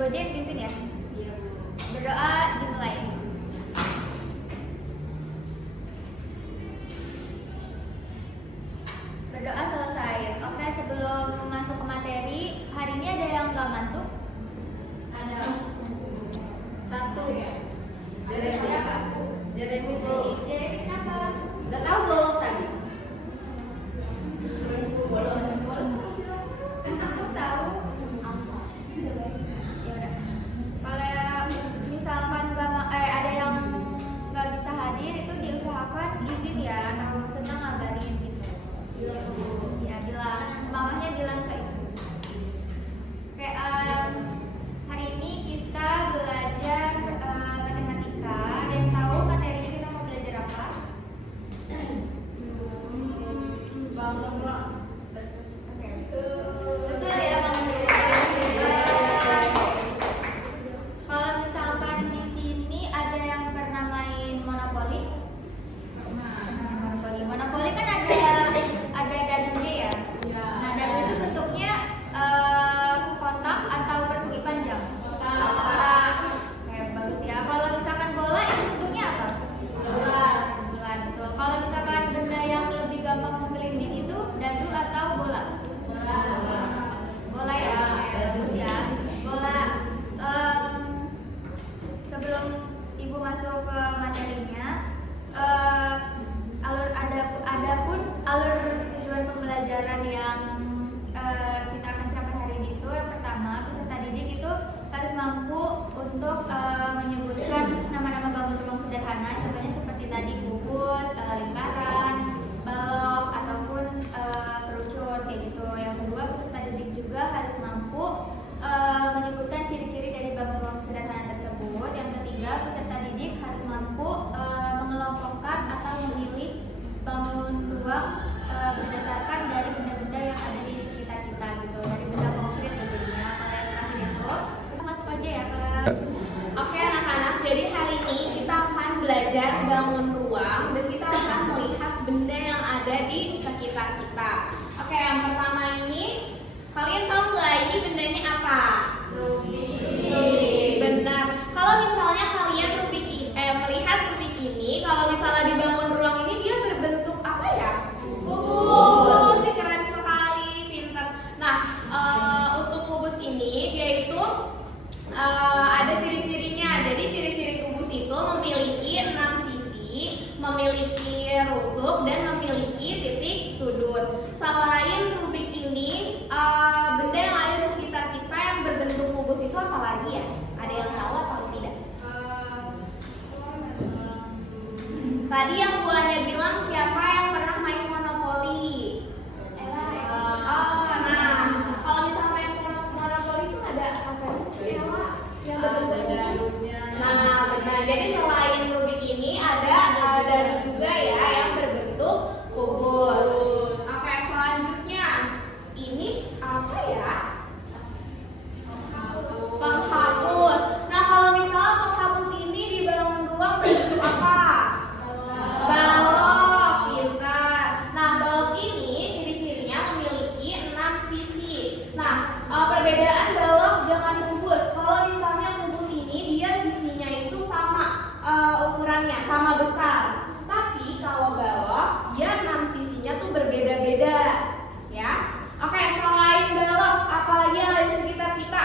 Ibu aja yang pimpin ya. Berdoa dimulai. Berdoa selesai. Oke, sebelum masuk ke materi, hari ini ada yang nggak masuk? Ada. Satu. Jeremy apa? Jeremy kenapa? Gak tahu bolos tadi. Aku tahu. Ya udah. Kalau misalkan ada yang nggak bisa hadir, itu diusahakan izin ya. Kalau maksudnya ngabarin gitu. Ya bilang, mamahnya bilang ke ibu. Kayak hari ini kita belajar matematika. Ada yang tahu materinya kita mau belajar apa? Bangun ruang. Oke. Betul ya bangun ruang. Kalau misalkan di sini ada yang pernah main monopoli? Monopoli kan ada dadunya ya. Nah, dadu itu bentuknya kotak atau persegi panjang? Kotak. Kayak bagus ya. Kalau misalkan bola itu bentuknya apa? Bulat, betul. Kalau misalkan benda yang lebih gampang menggelinding itu dadu atau bola? Bola ya. Kayak bagus ya. Bola. Sebelum ibu masuk ke materinya, alur tujuan pembelajaran yang kita akan capai hari ini itu, yang pertama, peserta didik itu harus mampu untuk menyebutkan nama-nama bangun ruang sederhana, contohnya seperti tadi kubus, lingkaran, balok, ataupun kerucut kayak gitu. Yang kedua, peserta didik juga harus mampu menyebutkan ciri-ciri dari bangun ruang sederhana tersebut. Yang ketiga, peserta didik harus mampu mengelompokkan atau memilih bangun ruang berdasarkan dari benda-benda yang ada di sekitar kita gitu, dari benda konkret tentunya. Kalau yang terakhir itu, terus masuk aja ya ke. Oke anak-anak, jadi hari ini kita akan belajar bangun ruang dan kita akan melihat benda yang ada di sekitar kita. Oke, yang pertama ini, kalian tahu nggak ini bendanya apa? Rubik. Benar. Kalau misalnya kalian melihat rubik ini, kalau misalnya dibangun ruang ini dia berbentuk apa ya? Kubus. Keren sekali, pintar. Nah, untuk kubus ini dia itu ada ciri-cirinya. Jadi ciri-ciri kubus itu memiliki 6 sisi, memiliki rusuk dan memiliki titik sudut. Selain rubik ini, benda yang ada di sekitar kita yang berbentuk kubus itu apa lagi ya? Ada yang tahu atau tidak? Tadi yang buahnya bilang siapa yang pernah main monopoli? Nah, kalau misalnya main monopoli itu ada apa sih yang berbentuk kubus? Nah, benar. Jadi selain rubik ini ada dadu juga ya yang berbentuk kubus. Oke, selanjutnya ini apa ya? Penghapus. Nah, kalau misalnya penghapus ini dibangun ruang berbentuk apa? Balok, pintar. Nah, balok ini ciri-cirinya memiliki 6 sisi. Nah, perbedaan balok jangan kubus. Kalau misalnya kubus ini dia sisinya itu sama ukurannya, sama besar. Tapi kalau balok dia 6 sisinya tuh berbeda-beda, ya. Oke, selain balok, apalagi yang ada di sekitar kita?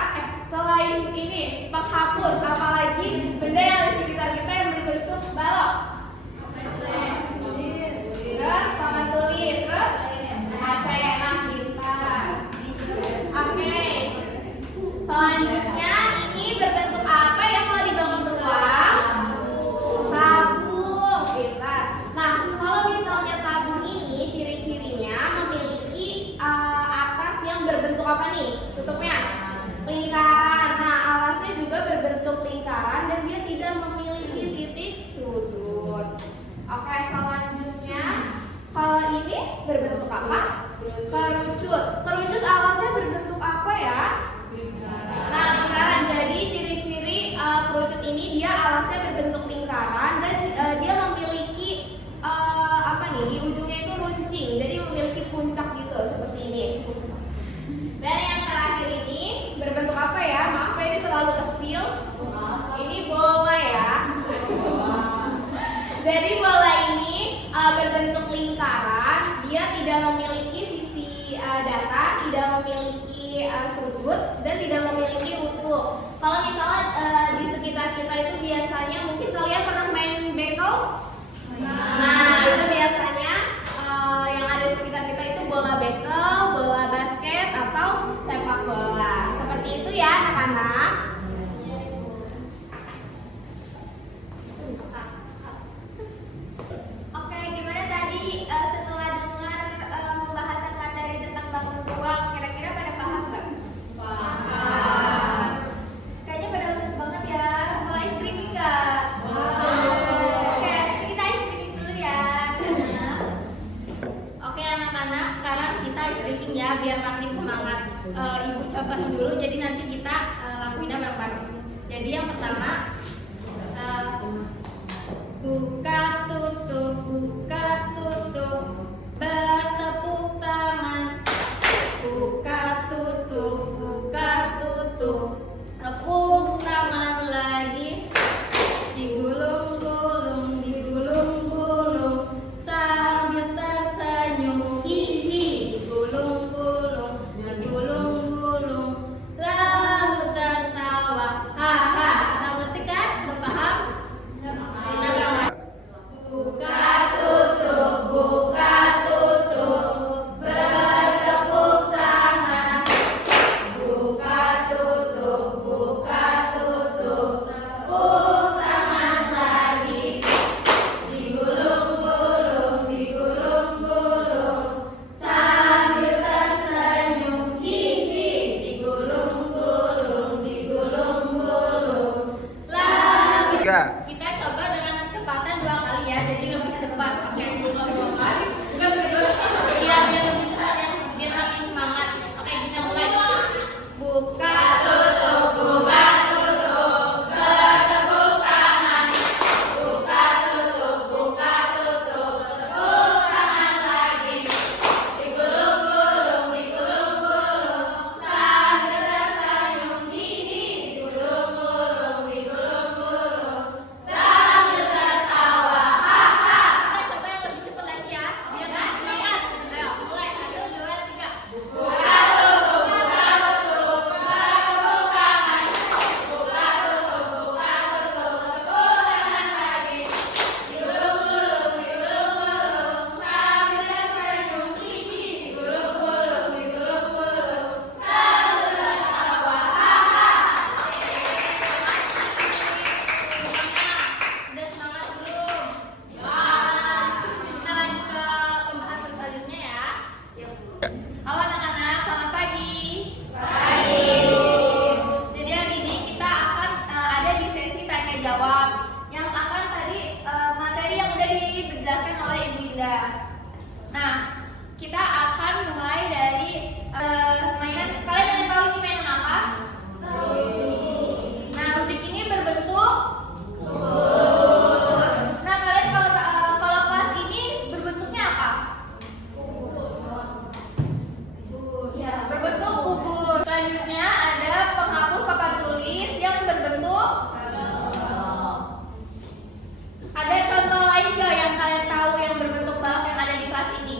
Selain ini penghapus, apalagi benda yang ada di sekitar kita yang berbentuk balok? Terus papan tulis, terus AC, nah pintar. Oke. Selanjutnya ini berbentuk apa ya kalau dibangun ruang? Tabung, pintar. Nah, kalau misalnya tabung ini ciri-cirinya memiliki atas yang berbentuk apa nih? Tutupnya lingkaran. Nah, alasnya juga berbentuk lingkaran dan dia tidak memiliki titik sudut. Oke, selanjutnya kalau ini berbentuk apa? Kerucut. Kerucut alasnya berbentuk apa ya? Nah, lingkaran. Jadi ciri-ciri kerucut ini dia alasnya berbentuk lingkaran dan dia memiliki apa nih? Di ujungnya itu runcing. Jadi memiliki puncak gitu seperti ini. Dan yang terakhir ini berbentuk apa ya? Maaf ya, ini terlalu Jadi bola ini berbentuk lingkaran, dia tidak memiliki sisi datar, tidak memiliki sudut, dan tidak memiliki usul. Kalau misalnya di sekitar kita itu biasanya mungkin kalian pernah main bekel. Nah, itu biasanya yang ada di sekitar kita itu bola bekel, bola basket, atau sepak bola. Seperti itu ya anak-anak. Oke, gimana tadi setelah dengar pembahasan materi tentang bangun ruang, kira-kira pada paham nggak? Paham. Kayaknya pada lemes banget ya. Mau ice cream nggak? Oke, kita ice cream dulu ya. Oke anak-anak, sekarang kita ice breaking ya biar makin semangat. Ibu contohin dulu, jadi nanti kita lakuinnya bareng-bareng. Jadi yang pertama, buka tutup, bertepuk tangan. Buka tutup, tepuk tangan lagi. Digulung-gulung, sambil tersenyum. Hihi, digulung-gulung, lalu tertawa. Haha, kita ngerti kan? Udah paham? Kita gambar. Buka tutup, bertepuk tangan. Buka tutup, tepuk tangan lagi. Digulung-gulung, sambil tersenyum. Hihi, digulung-gulung, lalu kita coba dengan kecepatan 2 kali ya, jadi lebih cepat. Oke, dua kali. Bukan begitu. Iya, biar lebih cepat ya, biar makin semangat. Oke, kita mulai. Buka tutup, bertepuk tangan. Buka tutup, tepuk tangan lagi. Digulung-gulung, sambil tersenyum. Hihi, digulung-gulung, sambil tertawa. Haha. Kita coba yang lebih cepat lagi ya, biar makin semangat. Ayo, mulai. 1, 2, 3. Buka tutup, bertepuk tangan. Buka tutup, tepuk tangan lagi. Digulung-gulung, sambil tersenyum. Hihi, digulung-gulung, sambil tertawa. Haha. Udah semangat belum? Kita lanjut ke pembahasan selanjutnya ya. Halo anak-anak, selamat pagi. Pagi. Jadi hari ini kita akan ada di sesi tanya jawab yang akan tadi materi yang udah dijelaskan oleh Ibu Indah. Nah, kita akan mulai dari mainan. Kalian ada tahu ini mainan apa? Nah, rubik ini berbentuk kubus. Nah, kalian kalau kelas ini berbentuknya apa? Ya, berbentuk kubus. Selanjutnya ada penghapus papan tulis yang berbentuk. Ada contoh lain nggak yang kalian tahu yang berbentuk balok yang ada di kelas ini?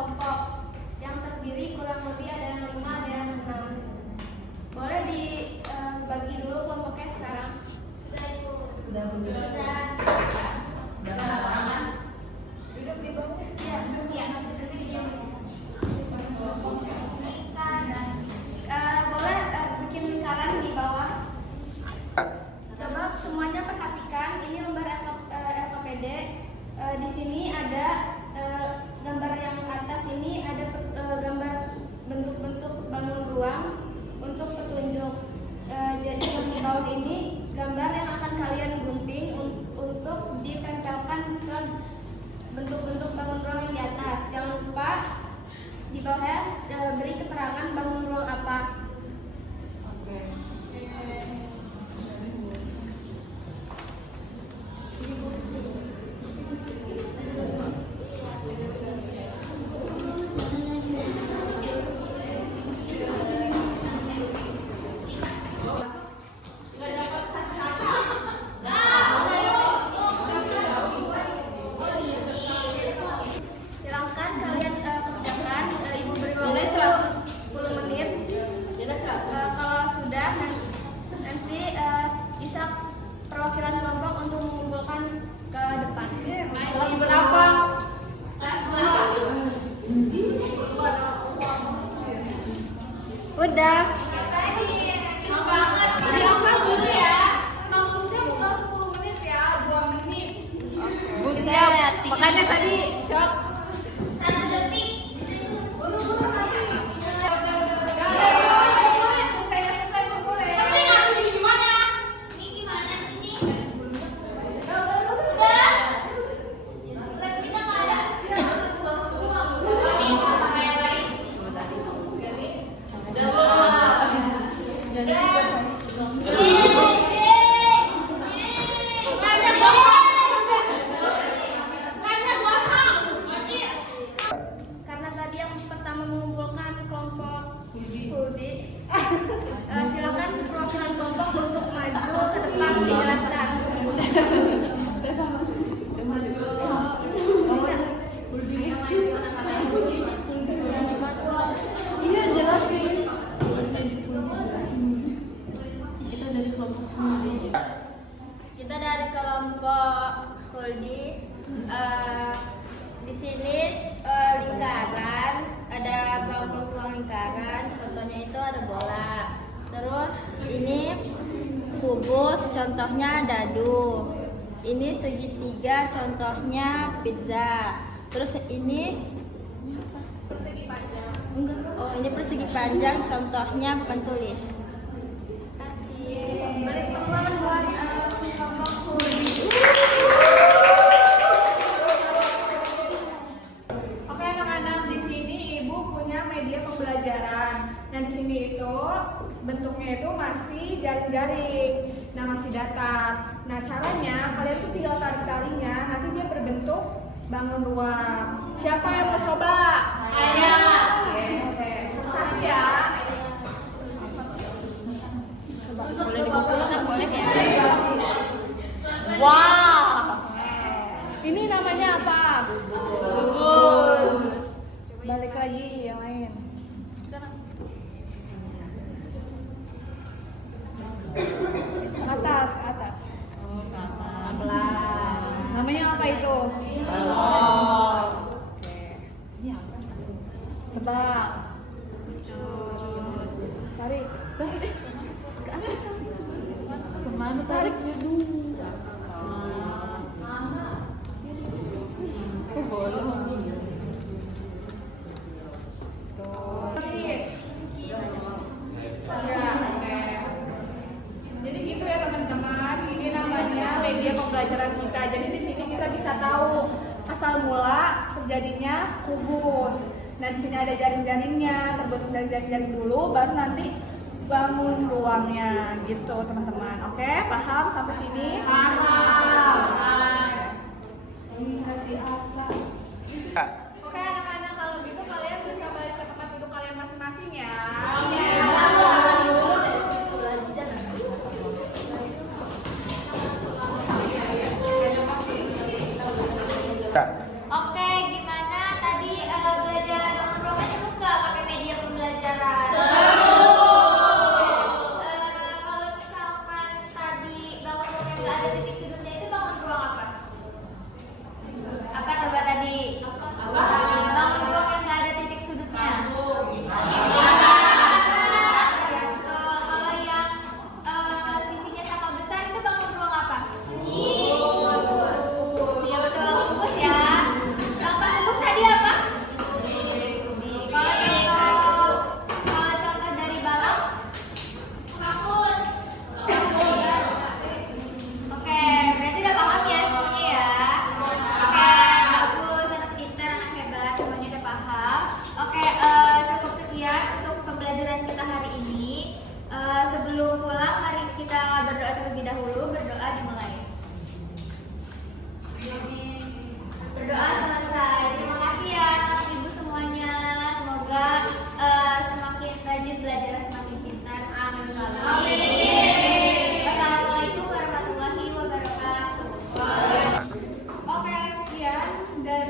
kelompok yang terdiri kurang lebih ada yang 5, ada yang 6. Boleh dibagi dulu kelompoknya sekarang? Sudah Ibu. Sudah. Duduk di bawah. Ya, duduk di bawah. Boleh bikin lingkaran di bawah. Coba semuanya perhatikan, ini lembar LKPD. Di sini ada gambar yang atas ini ada gambar bentuk-bentuk bangun ruang untuk petunjuk. Jadi yang di bawah ini gambar yang akan kalian gunting untuk ditempelkan ke bentuk-bentuk bangun ruang yang di atas. Jangan lupa di bawahnya beri keterangan bangun ruang apa. Oke. Silakan kalian kerjakan. Ibu beri waktu 10 menit. Kalau sudah nanti bisa perwakilan kelompok untuk mengumpulkan ke depan. Kelas berapa? Kelas 2. Udah. Silakan dulu ya. Maksudnya bukan 10 menit ya, 2 menit. Buset, makanya tadi shock. 1 detik. Buru-buru nanti. Selesai boleh. Tapi nggak tahu ini gimana? Ini gimana sini? Lab kita nggak ada. Sama yang lain. Karena tadi yang pertama mengumpulkan kelompok Hudi, silakan perwakilan kelompok untuk maju ke depan dijelaskan. Iya jelasin. Kita dari kelompok Holdi. Di sini lingkaran, ada bangun ruang lingkaran. Contohnya itu ada bola. Terus ini kubus, contohnya dadu. Ini segitiga, contohnya pizza. Terus ini Persegi panjang. oh ini persegi panjang, contohnya pentulis. Kasih. Beri tepuk tangan buat kelompok Hudi. Oke anak-anak, di sini Ibu punya media pembelajaran. Nah di sini itu bentuknya itu masih jaring-jaring, nah masih datar. Nah caranya kalian tuh tinggal tarik talinya, nanti dia berbentuk bangun ruang. Siapa yang mau coba? Saya. Oke, susah ya. Boleh dikumpulkan, boleh ya? Wow. Ini namanya apa? Gugus. Balik lagi yang lain. Ke atas, ke atas. Pelan. Namanya apa itu? Balon. Oke. Ini apa? Tebak. Tarik. Tarik. Ke atas kamu. Kemana tariknya dulu? Oh, bolong. Tuh. Ya, oke. Jadi gitu ya teman-teman. Ini namanya media pembelajaran kita. Jadi di sini kita bisa tahu asal mula terjadinya kubus. Nah di sini ada jaring-jaringnya, terbentuk dari jaring-jaring dulu, baru nanti bangun ruangnya, gitu teman-teman. Oke, paham sampai sini? Paham. Kasih apa? Oke anak-anak, kalau gitu kalian bisa balik ke tempat duduk kalian masing-masing ya. Oke, gimana tadi belajar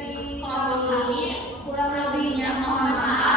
dari kelompok kami. Kurang lebihnya mohon maaf.